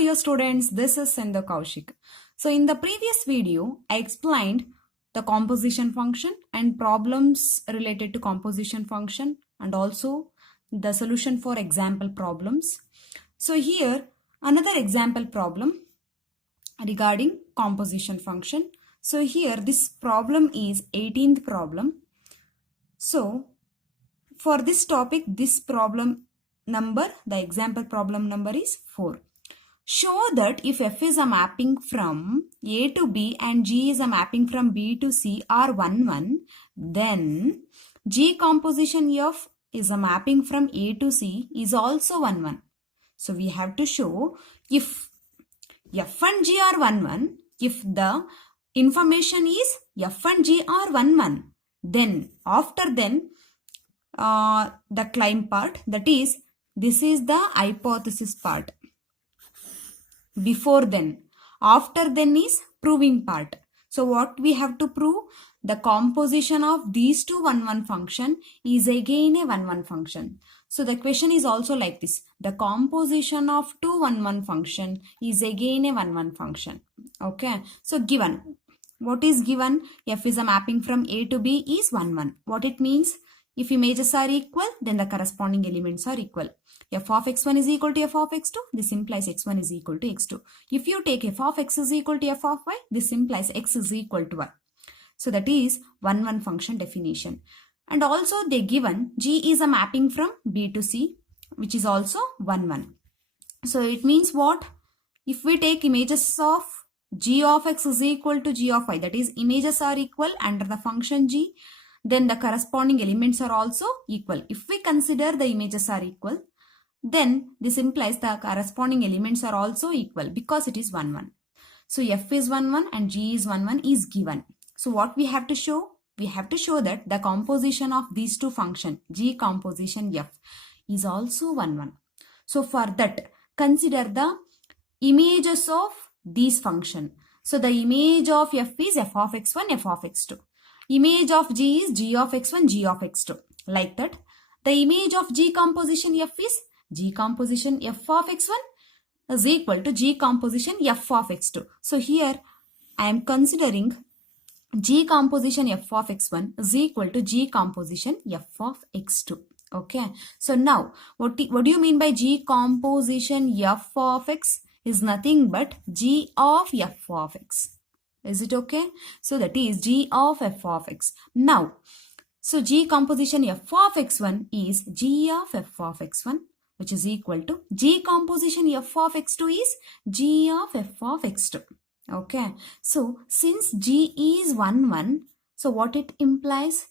dear students, this is Sindhu Kaushik. So in the previous video, I explained the composition function and problems related to composition function and also the solution for example problems. So here another example problem regarding composition function. So here this problem is 18th problem. So for this topic, this problem number, the example problem number is 4. Show that if f is a mapping from A to B and G is a mapping from B to C are 1, 1, then G composition F is a mapping from A to C is also 1, 1. So we have to show if F and G are 1, 1, if the information is F and G are 1, 1, then after then the claim part, that is, this is the hypothesis part. Before then, after then is proving part. So what we have to prove? The composition of these two 1, 1 function is again a 1, 1 function. So the question is also like this. The composition of two 1, 1 function is again a 1, 1 function. Okay. So given. What is given? F is a mapping from A to B is 1, 1. What it means? If images are equal, then the corresponding elements are equal. F of x1 is equal to f of x2, this implies x1 is equal to x2. If you take f of x is equal to f of y, this implies x is equal to y. So that is 1, 1 function definition. And also they given G is a mapping from B to C, which is also 1, 1. So it means what? If we take images of G of x is equal to G of y, that is images are equal under the function G, then the corresponding elements are also equal. If we consider the images are equal, then this implies the corresponding elements are also equal because it is 1, 1. So f is 1, 1 and g is 1, 1 is given. So what we have to show? We have to show that the composition of these two functions, g composition f, is also 1, 1. So for that, consider the images of these function. So the image of f is f of x1, f of x2. Image of G is G of x1, G of x2. Like that. The image of G composition F is G composition F of x1 is equal to G composition F of x2. So here I am considering G composition F of x1 is equal to G composition F of x2. Okay. So now what do you mean by G composition F of x? Is nothing but G of F of x. Is it okay? So that is G of f of x. Now, so G composition f of x1 is G of f of x1, which is equal to G composition f of x2 is G of f of x2. Okay. So since G is 1, 1, so what it implies?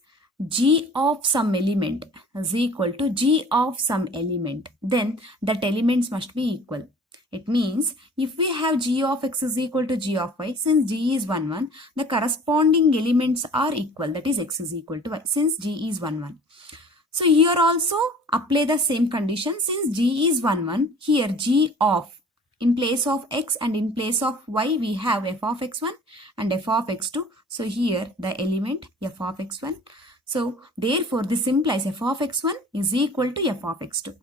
G of some element is equal to G of some element. Then that elements must be equal. It means if we have g of x is equal to g of y, since g is 1, 1, the corresponding elements are equal, that is x is equal to y, since g is 1, 1. So here also apply the same condition. Since g is 1, 1, here g of, in place of x and in place of y, we have f of x1 and f of x2. So here the element f of x1. So therefore this implies f of x1 is equal to f of x2.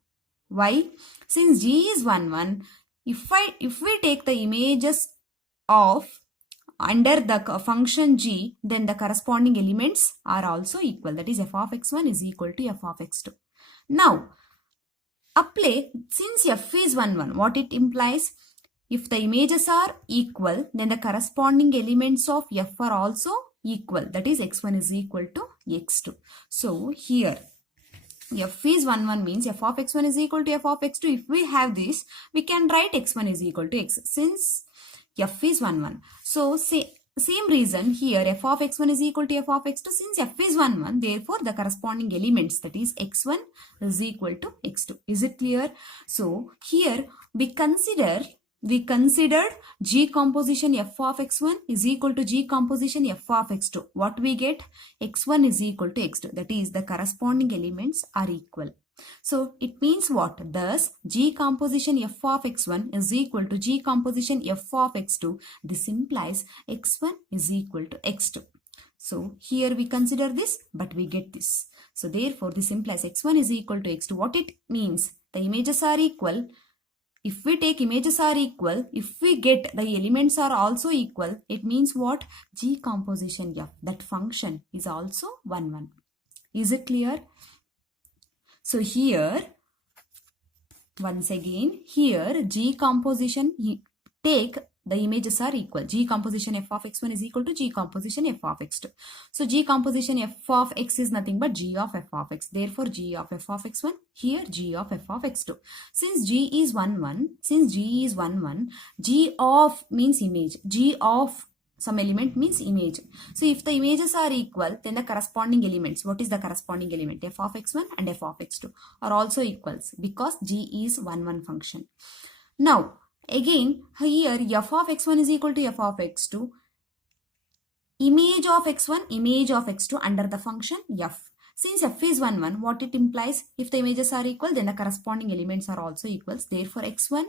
Why? Since g is 1, 1, if we take the images of under the function g, then the corresponding elements are also equal. That is f of x1 is equal to f of x2. Now, apply, since f is 1, 1, what it implies? If the images are equal, then the corresponding elements of f are also equal. That is x1 is equal to x2. So here, f is 1, 1 means f of x1 is equal to f of x2. If we have this, we can write x1 is equal to x since f is 1, 1. So same reason here f of x1 is equal to f of x2. Since f is 1, 1, therefore the corresponding elements, that is x1 is equal to x2. Is it clear? So here we considered G composition f of x1 is equal to G composition f of x2. What we get? x1 is equal to x2. That is the corresponding elements are equal. So it means what? Thus G composition f of x1 is equal to G composition f of x2. This implies x1 is equal to x2. So here we consider this, but we get this. So therefore this implies x1 is equal to x2. What it means? The images are equal. if we take images are equal, if we get the elements are also equal, it means what? G composition F, that function is also 1, 1. Is it clear? So here, once again, here G composition, take the images are equal. G composition F of x1 is equal to G composition F of x2. So G composition F of x is nothing but G of F of x. Therefore, G of F of x1, here G of F of x2. Since G is 1, 1, G of means image. G of some element means image. So if the images are equal, then the corresponding elements, what is the corresponding element? F of x1 and F of x2 are also equals because G is 1, 1 function. Now, again, here F of x1 is equal to F of x2. Image of x1, image of x2 under the function F. Since F is 1, 1, what it implies? If the images are equal, then the corresponding elements are also equals. Therefore, x1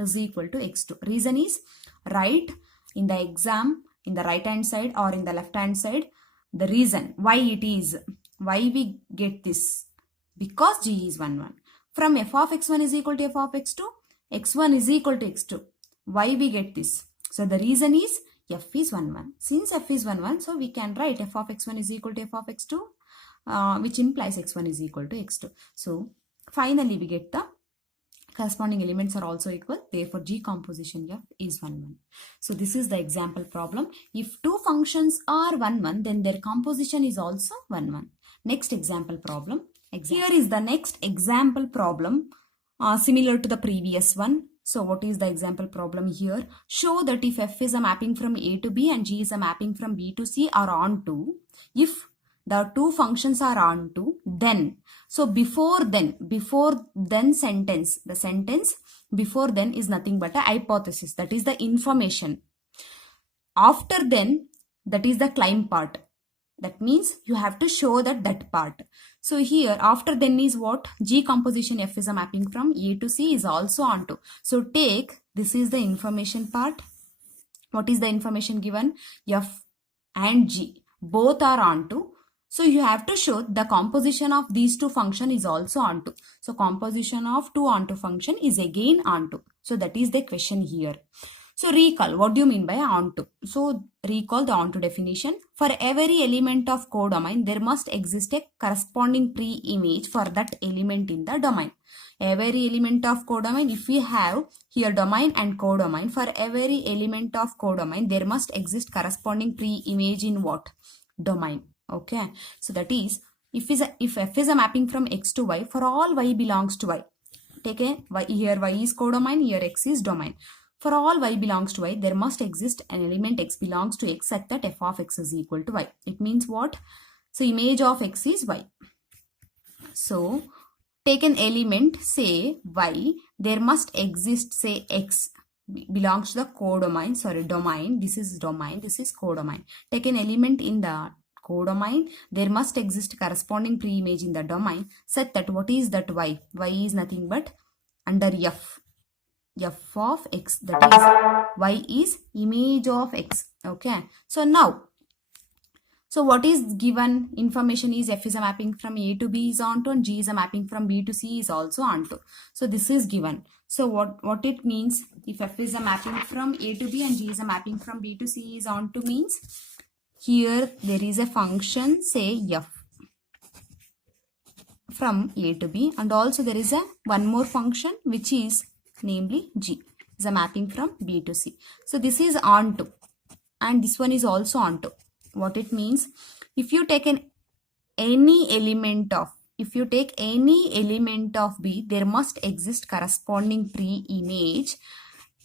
is equal to x2. Reason is, write in the exam, in the right hand side or in the left hand side, the reason why it is, why we get this. Because G is 1, 1. From F of x1 is equal to F of x2, x1 is equal to x2. Why we get this? So the reason is F is 1, 1. Since F is 1, 1, so we can write F of x1 is equal to F of x2, which implies x1 is equal to x2. So finally we get the corresponding elements are also equal. Therefore, G composition F is 1, 1. So this is the example problem. If two functions are 1, 1, then their composition is also 1, 1. Next example problem. Here is the next example problem. Similar to the previous one. So what is the example problem here? Show that if F is a mapping from A to B and G is a mapping from B to C are onto, if the two functions are onto, then, so before then sentence, the sentence before then is nothing but a hypothesis, that is the information. After then, that is the claim part. That means you have to show that part. So here after then is what? G composition F is a mapping from A to C is also onto. So take, this is the information part. What is the information given? F and G both are onto. So you have to show the composition of these two function is also onto. So composition of two onto function is again onto. So that is the question here. So recall, what do you mean by onto? So recall the onto definition. For every element of codomain, there must exist a corresponding pre-image for that element in the domain. Every element of codomain, if we have here domain and codomain, for every element of codomain, there must exist corresponding pre-image in what? Domain. Okay. So that is, if F is a mapping from X to Y, for all Y belongs to Y. Take a Y, here Y is codomain, here X is domain. For all Y belongs to Y, there must exist an element X belongs to X such that F of X is equal to Y. It means what? So image of X is Y. So take an element, say Y, there must exist, say X belongs to the codomain, sorry, domain. This is domain, this is codomain. Take an element in the codomain, there must exist corresponding pre-image in the domain such that what is that Y? Y is nothing but under F of X, that is Y is image of X. Okay. So now, so what is given information is F is a mapping from A to B is onto and G is a mapping from B to C is also onto. So this is given. So what it means, if F is a mapping from A to B and G is a mapping from B to C is onto means, here there is a function, say F from A to B, and also there is a one more function which is namely G is a mapping from B to C. So this is onto and this one is also onto. What it means, if you take any element of B, there must exist corresponding pre-image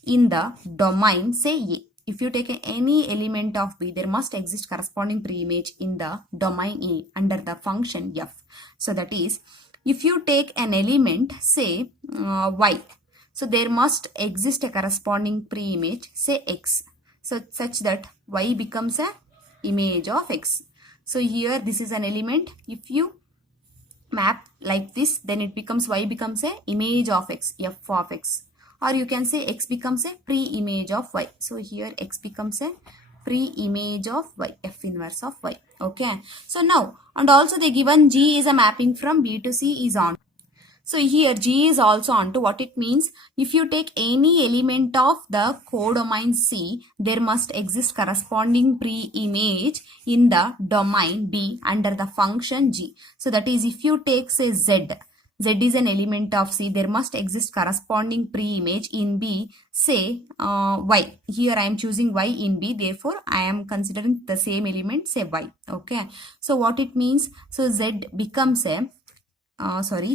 in the domain, say A. If you take any element of B, there must exist corresponding pre-image in the domain A under the function F. So that is, if you take an element, say Y, so there must exist a corresponding pre-image, say X, so such that Y becomes a image of X. So here this is an element. If you map like this, then it becomes Y becomes a image of X, F of X. Or you can say X becomes a pre-image of Y. So here X becomes a pre-image of Y, F inverse of Y. Okay. So now, and also they given G is a mapping from B to C is on. So here G is also onto. What it means, if you take any element of the codomain C, there must exist corresponding pre-image in the domain B under the function G. So that is, if you take say Z is an element of C, there must exist corresponding pre-image in B, say Y. Here I am choosing Y in B, therefore I am considering the same element, say Y. Okay. So what it means, so Z becomes a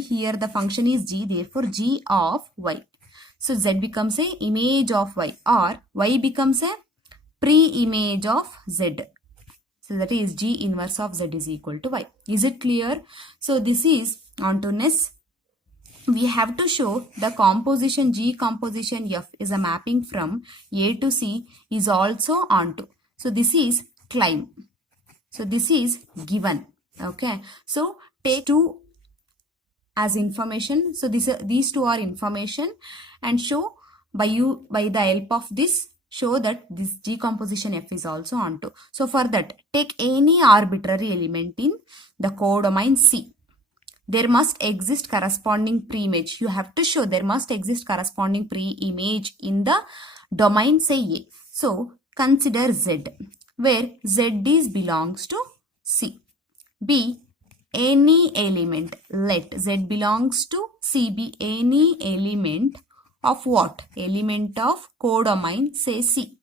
here the function is G, therefore G of Y. So Z becomes a image of Y, or Y becomes a pre-image of Z. So that is G inverse of Z is equal to Y. Is it clear? So this is onto next. We have to show the composition G composition F is a mapping from A to C is also onto. So this is claim. So this is given. Okay. So take two as information. So these two are information, and show by the help of this, show that this G composition F is also onto. So for that, take any arbitrary element in the codomain C. There must exist corresponding pre-image. You have to show there must exist corresponding pre-image in the domain say A. So consider Z, where Z is belongs to C. B, any element, let Z belongs to C be any element of what? Element of codomain say C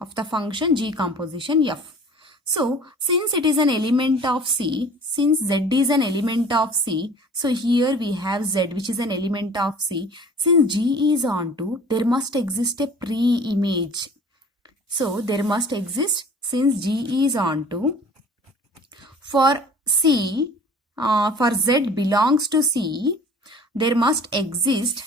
of the function G composition F. So since it is an element of C, since Z is an element of C, so here we have Z which is an element of C. Since G is onto, there must exist a pre-image. So there must exist, since G is onto, for C, for Z belongs to C, there must exist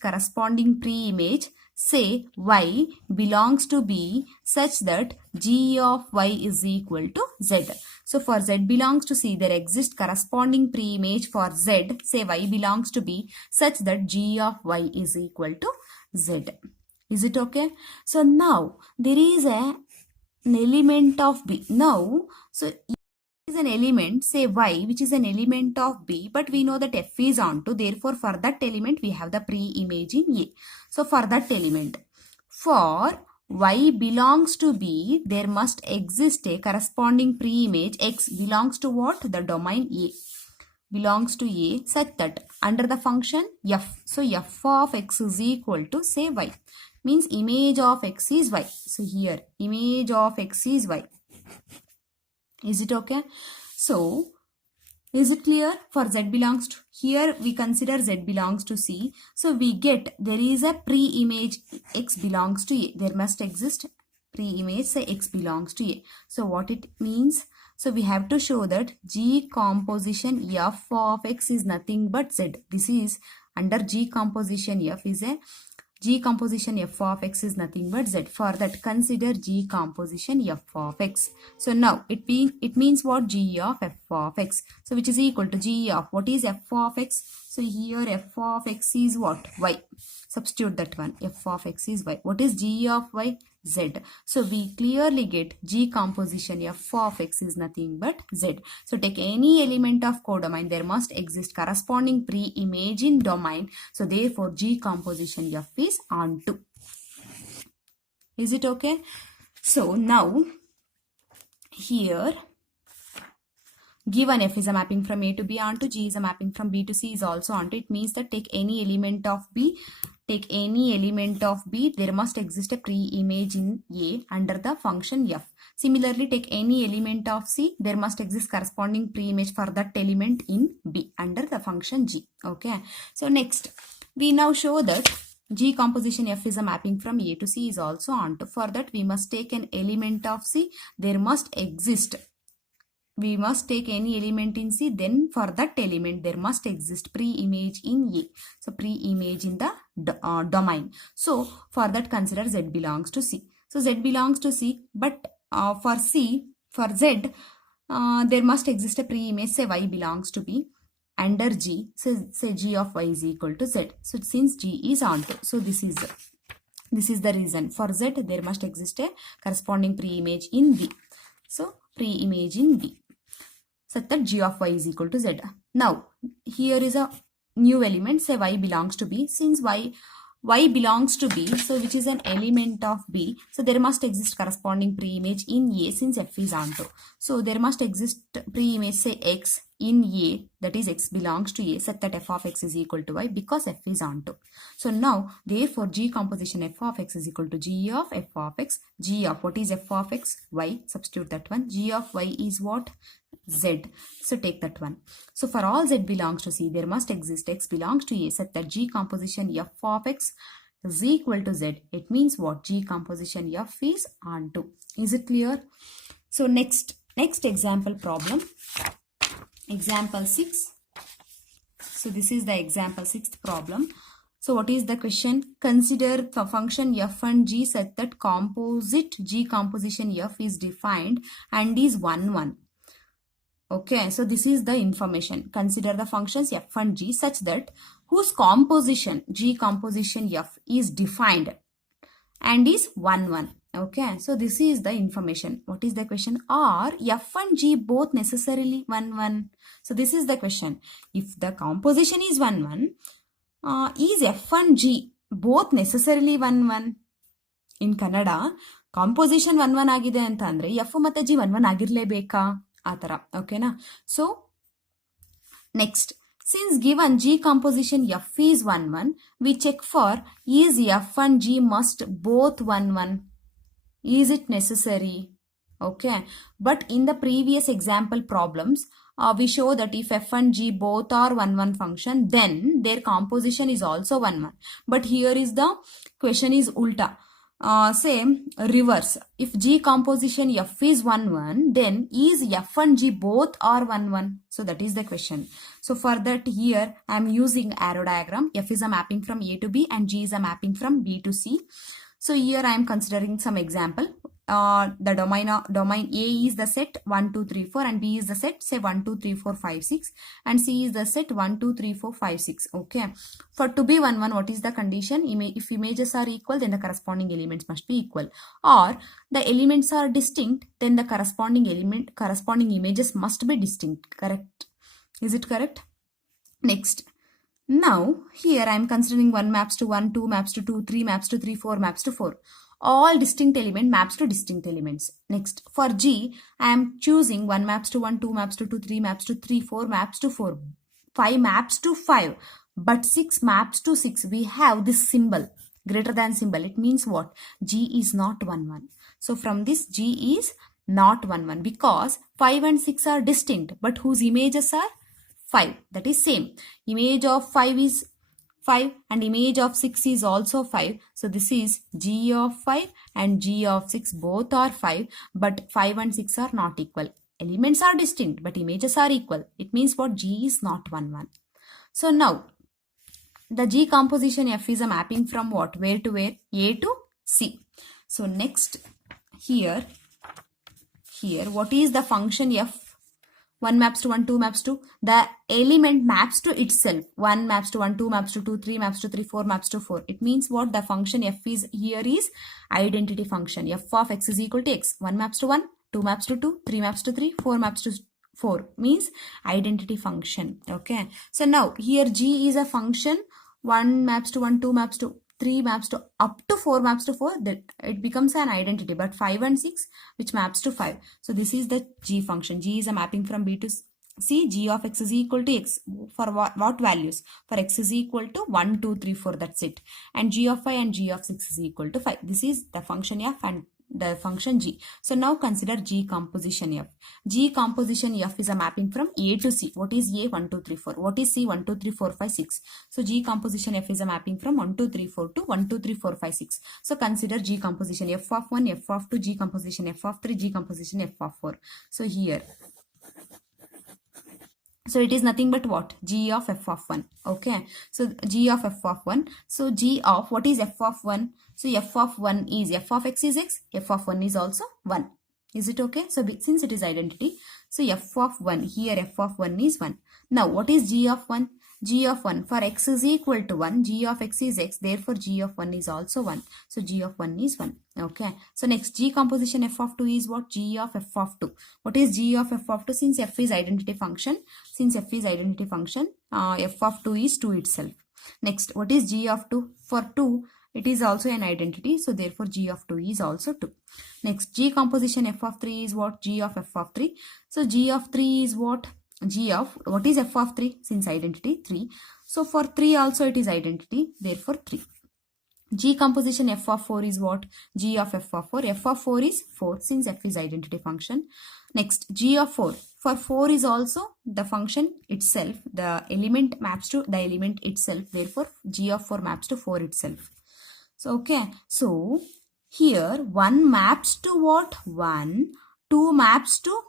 corresponding pre-image, say Y belongs to B, such that G of Y is equal to Z. So for Z belongs to C, there exists corresponding pre-image for Z, say Y belongs to B, such that G of Y is equal to Z. Is it okay? So now there is an element of B. Now, so is an element, say Y, which is an element of B, but we know that F is onto, therefore for that element we have the pre-image in A. So for that element, for Y belongs to B, there must exist a corresponding pre-image. X belongs to what? The domain A. Belongs to A, such that under the function F, so F of X is equal to say Y. Means image of X is Y. So here image of X is Y. Is it okay? So, is it clear? For Z belongs to, here we consider Z belongs to C. So, we get there is a pre-image X belongs to A. There must exist pre-image, say X belongs to A. So, what it means? So, we have to show that G composition F of X is nothing but Z. This is under G composition F is a G composition F of X is nothing but Z. For that, consider G composition F of X. So now it means what? G of F of X. So which is equal to G of what is F of X? So here F of X is what? Y. Substitute that one. F of X is Y. What is G of Y? Z. So we clearly get G composition F of X is nothing but Z. So take any element of codomain, there must exist corresponding pre-image in domain. So therefore G composition F is onto. Is it okay? So now here given F is a mapping from A to B onto, G is a mapping from B to C is also onto. It means that take any element of B, there must exist a pre-image in A under the function F. Similarly, take any element of C, there must exist corresponding pre-image for that element in B under the function G. Okay. So next, we now show that G composition F is a mapping from A to C is also onto. For that, we must take an element of C, there must exist. We must take any element in C, then for that element there must exist pre-image in A. So pre-image in the domain. So for that consider Z belongs to C. So Z belongs to C, but for Z, there must exist a pre-image, say Y belongs to B. Under G, so say G of Y is equal to Z. So since G is onto, so this is the reason. For Z, there must exist a corresponding pre-image in B. So pre-image in B. such that g of y is equal to z. Now, here is a new element, say y belongs to B. Since y belongs to B, so which is an element of B, so there must exist corresponding pre-image in A since f is onto. So there must exist pre-image, say x in A, that is x belongs to A, such that f of x is equal to y because f is onto. So now, therefore, G composition f of x is equal to G of f of x. G of what is f of x? Y. Substitute that one. G of y is what? Z. So take that one. So for all z belongs to C, there must exist x belongs to A such that G composition f of x is equal to Z. It means what? G composition f is onto. Is it clear? So next example problem. Example 6. So this is the example 6th problem. So what is the question? Consider the function f and g such that composite G composition f is defined and is 1, 1. Okay, so this is the information. Consider the functions f and g such that whose composition, G composition f, is defined and is 1, 1. Okay, so this is the information. What is the question? Are f and g both necessarily 1, 1? So this is the question. If the composition is 1, 1, is f and g both necessarily 1, 1? In Kannada, composition 1, 1 ಆಗಿದೆ ಅಂತ ಅಂದ್ರೆ f ಮತ್ತೆ g 1, 1 ಆಗಿರ್ಲೇಬೇಕಾ? ಆ ತರ, ಓಕೆನಾ? So next, since given G composition f is 1, 1, we check for is f and g must both 1, 1. Is it necessary? Okay, but in the previous example problems, we show that if f and g both are 1, 1 function, then their composition is also 1, 1. But here is the question is ulta. Say reverse. If G composition f is 1, 1, then is f and g both are 1, 1? So that is the question. So for that, here I am using arrow diagram. F is a mapping from A to B and G is a mapping from B to C. So here I am considering some example. The domain A is the set 1, 2, 3, 4 and B is the set, say 1, 2, 3, 4, 5, 6 and C is the set 1, 2, 3, 4, 5, 6. Okay. For to be 1, 1, what is the condition? If images are equal, then the corresponding elements must be equal. Or the elements are distinct, then the corresponding images must be distinct. Correct? Is it correct? Next. Now, here I am considering 1 maps to 1, 2 maps to 2, 3 maps to 3, 4 maps to 4. All distinct element maps to distinct elements. Next, for G, I am choosing 1 maps to 1, 2 maps to 2, 3 maps to 3, 4 maps to 4, 5 maps to 5, but 6 maps to 6. We have this symbol, greater than symbol. It means what? G is not 1, 1. So from this, G is not 1, 1 because 5 and 6 are distinct, but whose images are 5. That is same. Image of 5 is 5 and image of 6 is also 5. So this is G of 5 and G of 6 both are 5, but 5 and 6 are not equal. Elements are distinct, but images are equal. It means what? G is not 1, 1. So now, the G composition F is a mapping from what? Where to where? A to C. So next, here, what is the function F? 1 maps to 1, 2 maps to, the element maps to itself. 1 maps to 1, 2 maps to 2, 3 maps to 3, 4 maps to 4. It means what? The function f is here is identity function. F of x is equal to x. 1 maps to 1, 2 maps to 2, 3 maps to 3, 4 maps to 4 means identity function. Okay. So now here G is a function. 1 maps to 1, 2 maps to 3 maps to up to 4 maps to 4, that it becomes an identity, but 5 and 6 which maps to 5. So this is the G function. G is a mapping from B to C. G of x is equal to x for what values? For x is equal to 1, 2, 3, 4, that's it. And G of 5 and G of 6 is equal to 5. This is the function f and the function G. So now consider G composition F. G composition F is a mapping from A to C. What is A? 1, 2, 3, 4. What is C? 1, 2, 3, 4, 5, 6. So G composition F is a mapping from 1, 2, 3, 4 to 1, 2, 3, 4, 5, 6. So consider G composition F of 1, F of 2, G composition F of 3, G composition F of 4. So here, so it is nothing but what? G of f of 1. Okay. So G of f of 1. So G of, what is f of 1? So f of 1 is, f of x is x, f of 1 is also 1. Is it okay? So since it is identity, so f of 1, here f of 1 is 1. Now what is G of 1? G of 1 for x is equal to 1, G of x is x, therefore G of 1 is also 1. So G of 1 is 1. Okay. So next G composition f of 2 is what? G of f of 2. What is G of f of 2? Since f is identity function, f of 2 is 2 itself. Next, what is G of 2? For 2, it is also an identity. So therefore G of 2 is also 2. Next, G composition f of 3 is what? G of f of 3. So G of 3 is what? What is f of 3? Since identity 3. So for 3 also it is identity. Therefore 3. G composition f of 4 is what? G of f of 4. F of 4 is 4 since f is identity function. Next, G of 4. For 4 is also the function itself. The element maps to the element itself. Therefore, G of 4 maps to 4 itself. So, okay. So, here 1 maps to what? 1. 2 maps to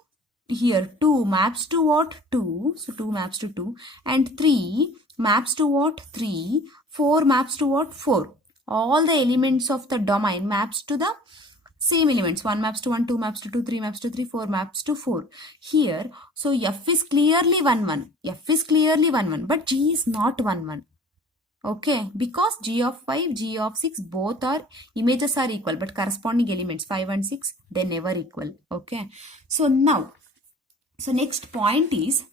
here 2 maps to what? 2. So, 2 maps to 2. And 3 maps to what? 3. 4 maps to what? 4. All the elements of the domain maps to the same elements. 1 maps to 1, 2 maps to 2, 3 maps to 3, 4 maps to 4. Here, so f is clearly 1, 1. F is clearly 1, 1. But G is not 1, 1. Okay, because G of 5, G of 6, both are images are equal, but corresponding elements 5 and 6, they never equal. Okay, so now, so next point is,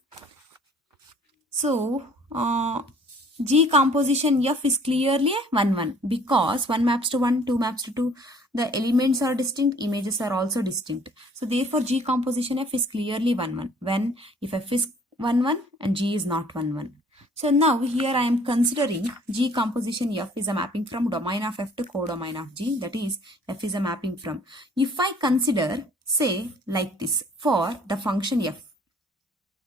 so G composition F is clearly 1, 1 because 1 maps to 1, 2 maps to 2, the elements are distinct, images are also distinct. So therefore G composition F is clearly 1, 1 when if F is 1, 1 and G is not 1, 1. So now here I am considering G composition F is a mapping from domain of F to codomain of G, that is F is a mapping from. If I consider, say like this, for the function F,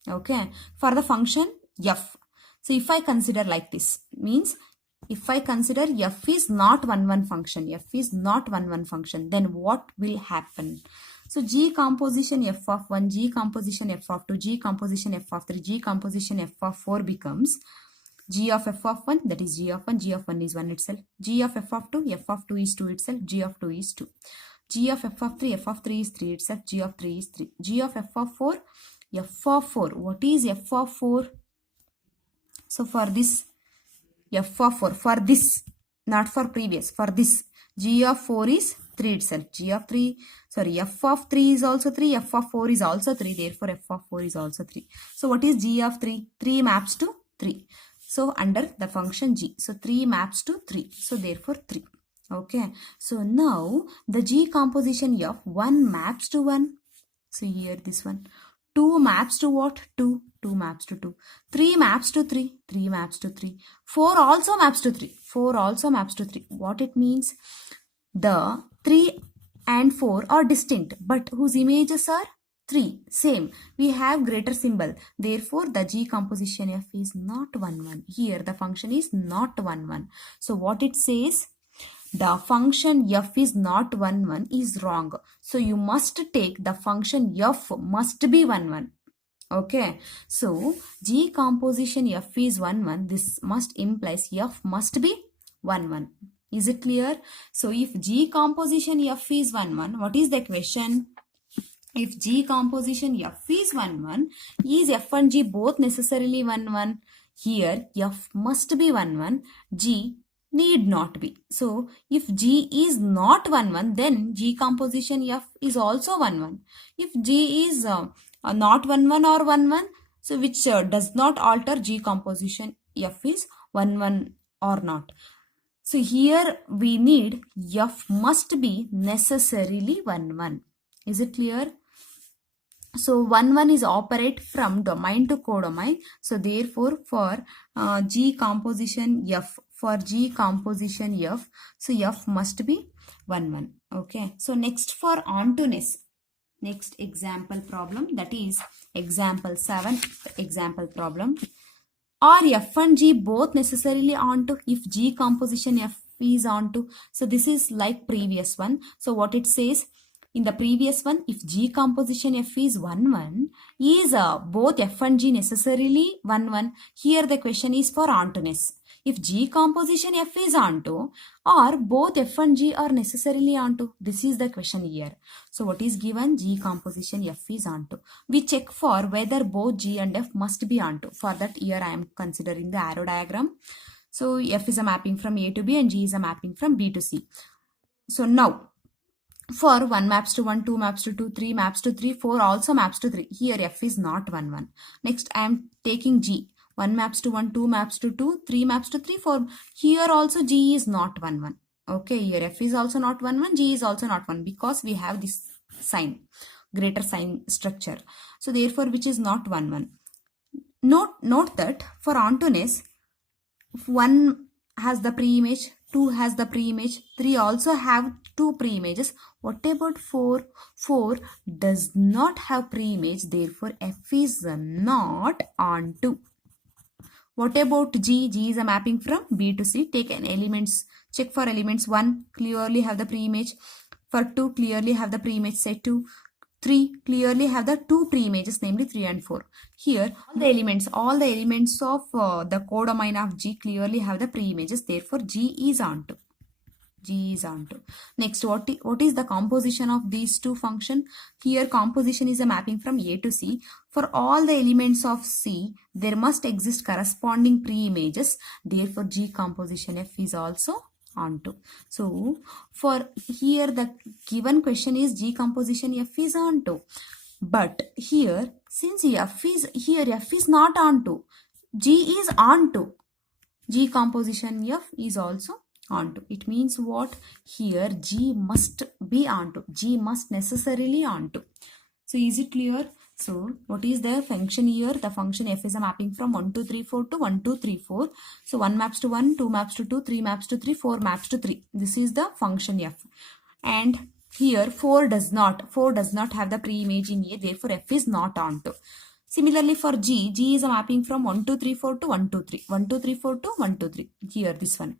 okay, for the function F. So if I consider like this, means if I consider F is not 1, 1 function, F is not 1, 1 function, then what will happen? So G composition F of 1, G composition F of 2, G composition F of 3, G composition F of 4 becomes G of F of 1, that is G of 1, G of 1 is 1 itself. G of F of 2, F of 2 is 2 itself, G of 2 is 2. G of F of 3, F of 3 is 3 itself, G of 3 is 3. G of F of 4, F of 4. What is F of 4? So for this, F of 4, for this, not for previous, for this, G of 4 is 3 itself. G of 3, sorry, F of 3 is also 3, F of 4 is also 3, therefore F of 4 is also 3. So what is G of 3? 3 maps to 3. So under the function G, so 3 maps to 3, so therefore 3. Okay, so now the G composition of 1 maps to 1, so here this one. 2 maps to what? 2. 2 maps to 2. 3 maps to 3. 3 maps to 3. 4 also maps to 3. 4 also maps to 3. What it means? The 3 and 4 are distinct, but whose images are 3. Same. We have greater symbol. Therefore, the G composition F is not 1, 1. Here, the function is not 1, 1. So, what it says? The function F is not 1, 1 is wrong. So, you must take the function F must be 1, 1. Okay. So, G composition F is 1, 1. This must implies F must be 1, 1. Is it clear? So, if G composition F is 1, 1, what is the question? If G composition F is 1, 1, is F and G both necessarily 1, 1? Here, F must be 1, 1. G need not be. So, if G is not 1, 1, then G composition F is also 1, 1. If G is not 1, 1 or 1, 1, so which does not alter G composition F is 1, 1 or not. So, here we need F must be necessarily 1, 1. Is it clear? So, 1, 1 is operate from domain to codomain. So, therefore, for G composition F, so F must be 1, 1. Okay. So, next for ontoness. Next example problem, that is example 7, example problem. Are F and G both necessarily onto if G composition F is onto? So, this is like previous one. So, what it says? In the previous one, if G composition F is 1, 1, is both F and G necessarily 1, 1? Here the question is for ontoness. if G composition F is onto, or both F and G are necessarily onto? This is the question here. So what is given? G composition F is onto. We check for whether both G and F must be onto. For that here I am considering the arrow diagram. So F is a mapping from A to B and G is a mapping from B to C. So now, for 1 maps to 1, 2 maps to 2, 3 maps to 3, 4 also maps to 3. Here F is not 1, 1. Next I am taking G. 1 maps to 1, 2 maps to 2, 3 maps to 3, 4. Here also G is not 1, 1. Okay, here F is also not 1, 1. G is also not 1 because we have this sign, greater sign structure. So therefore which is not 1, 1. Note that for ontoness, 1 has the pre-image, 2 has the pre-image, 3 also have 2 pre-images. What about 4? 4 does not have pre-image, therefore F is not onto. What about G? G is a mapping from B to C. Take an elements, check for elements. 1 clearly have the pre-image. For 2 clearly have the pre-image, say 2. 3 clearly have the 2 pre-images, namely 3 and 4. Here all the elements of the codomain of G clearly have the pre-images, therefore G is onto. G is onto. Next, what is the composition of these two functions? Here composition is a mapping from A to C. For all the elements of C, there must exist corresponding pre-images. Therefore, G composition F is also onto. So, for here the given question is G composition F is onto. But here, since F is not onto, G is onto. G composition F is also onto. It means what? Here G must be onto. G must necessarily onto. So is it clear? So what is the function here? The function F is a mapping from 1, 2, 3, 4 to 1, 2, 3, 4. So 1 maps to 1, 2 maps to 2, 3 maps to 3, 4 maps to 3. This is the function F. And here 4 does not have the pre-image in A, therefore F is not onto. Similarly for G, G is a mapping from 1, 2, 3, 4 to 1, 2, 3. 1, 2, 3, 4 to 1, 2, 3. Here this one.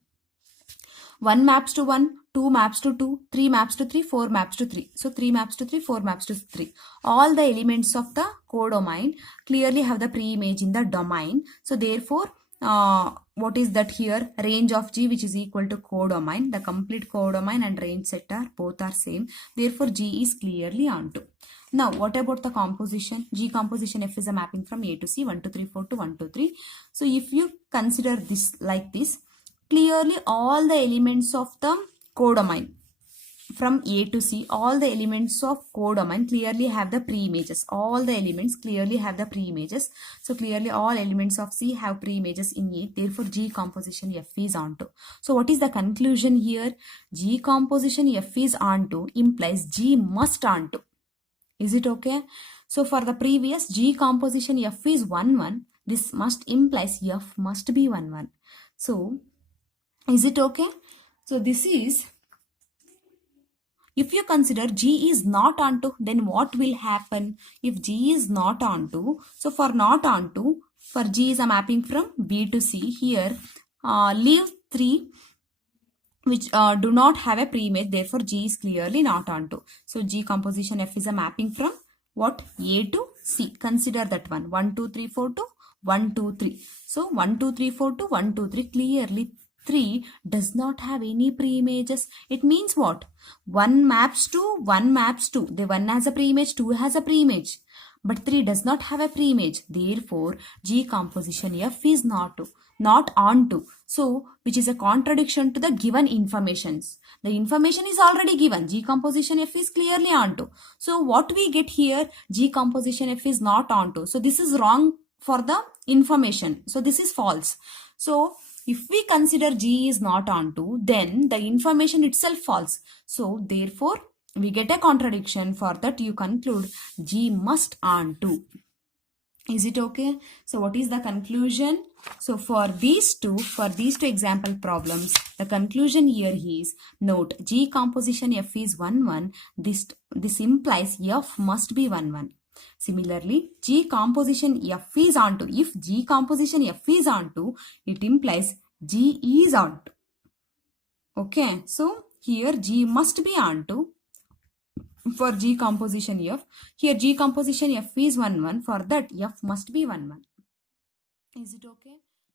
1 maps to 1, 2 maps to 2, 3 maps to 3, 4 maps to 3. So 3 maps to 3, 4 maps to 3. All the elements of the codomain clearly have the pre-image in the domain. So therefore, what is that here? Range of G, which is equal to codomain. The complete codomain and range set are both are same. Therefore, G is clearly onto. Now, what about the composition? G composition F is a mapping from A to C, 1, 2, 3, 4 to 1, 2, 3. So if you consider this like this, clearly all the elements of the codomain from A to C, all the elements of codomain clearly have the pre-images. All the elements clearly have the pre-images. So clearly all elements of C have pre-images in A. Therefore, G composition F is onto. So what is the conclusion here? G composition F is onto implies G must onto. Is it okay? So for the previous, G composition F is 1, 1. This must implies F must be 1, 1. So is it okay? So this is, if you consider G is not onto, then what will happen? If G is not onto, so for not onto, for G is a mapping from B to C. Here, leave 3 which do not have a pre-image, therefore G is clearly not onto. So G composition F is a mapping from what? A to C. Consider that one. 1, 2, 3, 4 to 1, 2, 3. So 1, 2, 3, 4 to 1, 2, 3. Clearly 3 does not have any pre-images. It means what? 1 maps to 1 maps to. The 1 has a pre-image, 2 has a pre-image. But 3 does not have a pre-image. Therefore, G composition F is not onto. So, which is a contradiction to the given informations. The information is already given. G composition F is clearly onto. So, what we get here? G composition F is not onto. So, this is wrong for the information. So, this is false. So, if we consider G is not onto, then the information itself false. So, therefore, we get a contradiction. For that, you conclude G must onto. Is it okay? So, what is the conclusion? So, for these two example problems, the conclusion here is, note, G composition F is 1, 1. This implies F must be 1, 1. Similarly, G composition F is onto. If G composition F is onto, it implies G is onto. Okay, so here G must be onto for G composition F. Here G composition F is 1, 1. For that, F must be 1, 1. Is it okay?